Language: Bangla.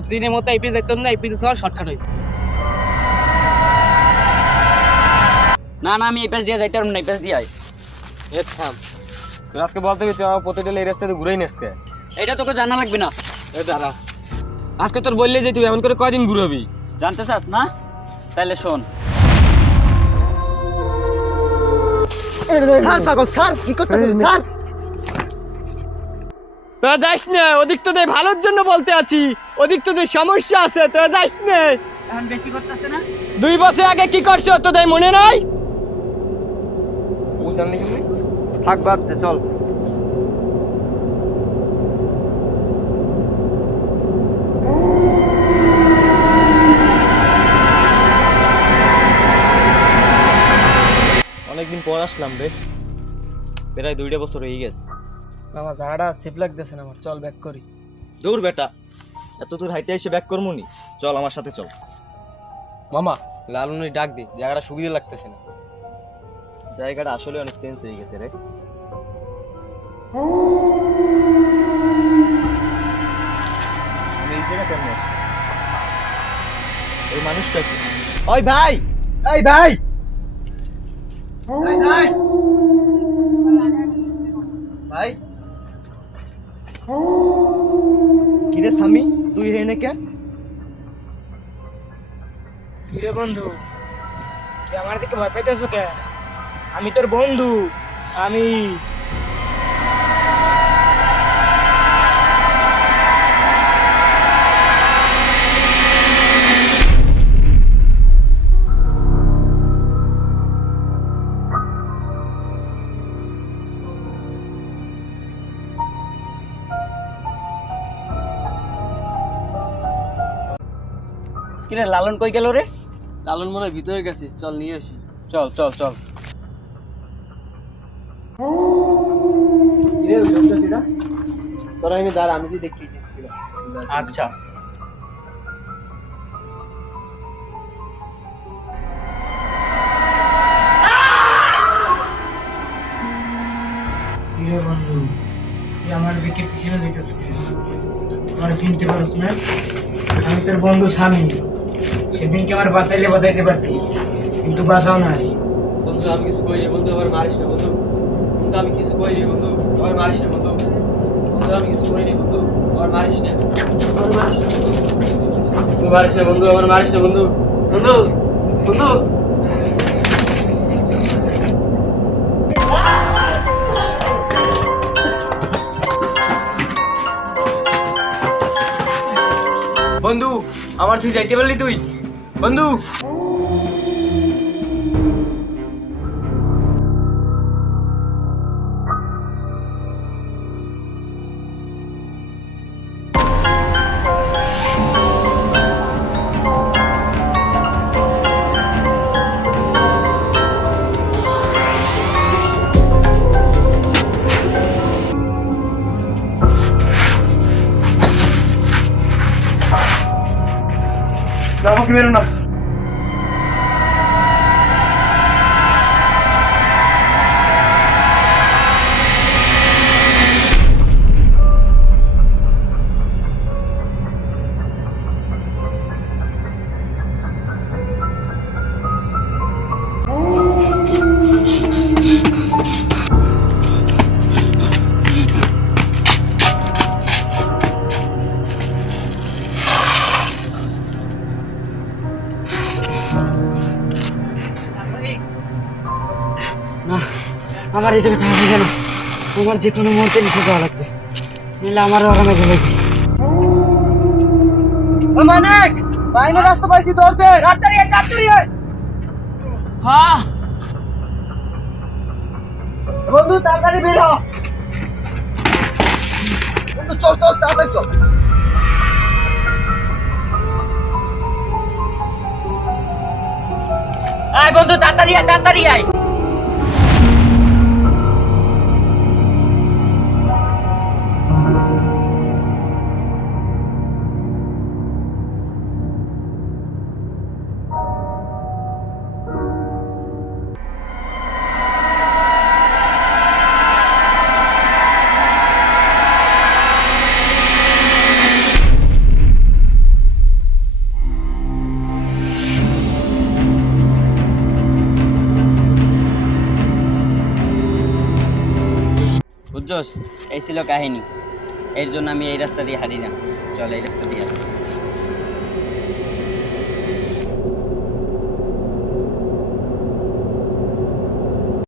প্রতিদিনের মতো এই পেজ যাচ্ছ না, এই পেজে চল শর্টকাট হই। না না, আমি এই পেজ দিয়ে যাইতে পারবো না, এই পেজ দিয়ে আয়। এ থাম, তুই আজকে বলতে হচ্ছে প্রতিদিন এই রাস্তাতে ঘুরেই নেসকে। এটা তোকে জানা লাগবে না। এ দাঁড়া, আজকে তোর বললে যে তুই এমন করে কয়দিন ঘুরবি? জানতে চাস না? তাহলে শোন। স্যার পাগল, স্যার কি করতেছেন স্যার? তোরা যাস না, ওদিক তোদের ভালোর জন্য বলতে আছি, ওদিক তোদের সমস্যা আছে, তোরা যাস না। এখন বেশি করতেছে না? 2 বছর আগে কি করছো তোদের মনে নাই? ও জানলি কেমনি? থাক বাদ দে, চল। অনেকদিন পর আসলাম রে, প্রায় 2 বছর হয়ে গেছে। আমার জায়গাটা সেফ লাগতেছে না, আমার চল ব্যাক করি। দূর বেটা, এত দূর হাইটে এসে ব্যাক করমুনি? চল আমার সাথে চল। মামা লালুনি ডাক দি, জায়গাটা সুবিধা লাগতেছে না। জায়গাটা আসলে অনেক চেঞ্জ হয়ে গেছে রে। আমি এই জায়গা কেমন আসি? এই মানুষটা কি? ওই ভাই, এই ভাই, ভাই কিরে স্বামী, তুই হেনে কে? কিরে বন্ধু, তুই আমার দিকে ভয় পাইতেছো কে? আমি তোর বন্ধু আমি। কিরে লালন কই গেল রে? লালন মনে হয় ভিতরে গেছে, চল নিয়ে আসি। চল চল চল। তোরা আমি দাঁড়া, আমি তুই দেখি। আচ্ছা। কিরে বন্ধু, তুই আমার দিকে পিছনে দেখেছিস, আমার চিনতে পারছ না? আমি তোর বন্ধু স্বামী। সেদিনকে আমার বাঁচাইতে পারতি, কিন্তু বাঁচাও নাই। বন্ধু আমি কিছু কইনি, বন্ধু আবার মারিস না বন্ধু। বন্ধু আমি কিছু কইনি বন্ধু, আবার মারিস না বন্ধু। বন্ধু আমি কিছু করিনি বন্ধু, আবার মারিস না। আবার মারিস না বন্ধু। তুই মারিস না বন্ধু, আবার মারিস না বন্ধু। বন্ধু বন্ধু বন্ধু আমার তুই যাইতে পারলি তুই? বন্ধু আমাকে বেরো না। না, আমার এই জায়গায় থাকা কেন? আমার যে কোনো মুহূর্তে নিচে যাওয়া লাগবে, নিলে আমারও আরামে গেলে। মানিক, বাইরে রাস্তা পাইছি, দৌড় দে, তাড়াতাড়ি আয়, তাড়াতাড়ি আয়। হ্যাঁ বন্ধু তাড়াতাড়ি বের হ। বন্ধু চল চল, তাড়াতাড়ি চল। আয় বন্ধু, তাড়াতাড়ি আয়, তাড়াতাড়ি আয়। বুঝছস? এই ছিল কাহিনী। এর জন্য আমি এই রাস্তা দিয়ে হাঁটি না। চল এই রাস্তা দিয়ে হাঁটি।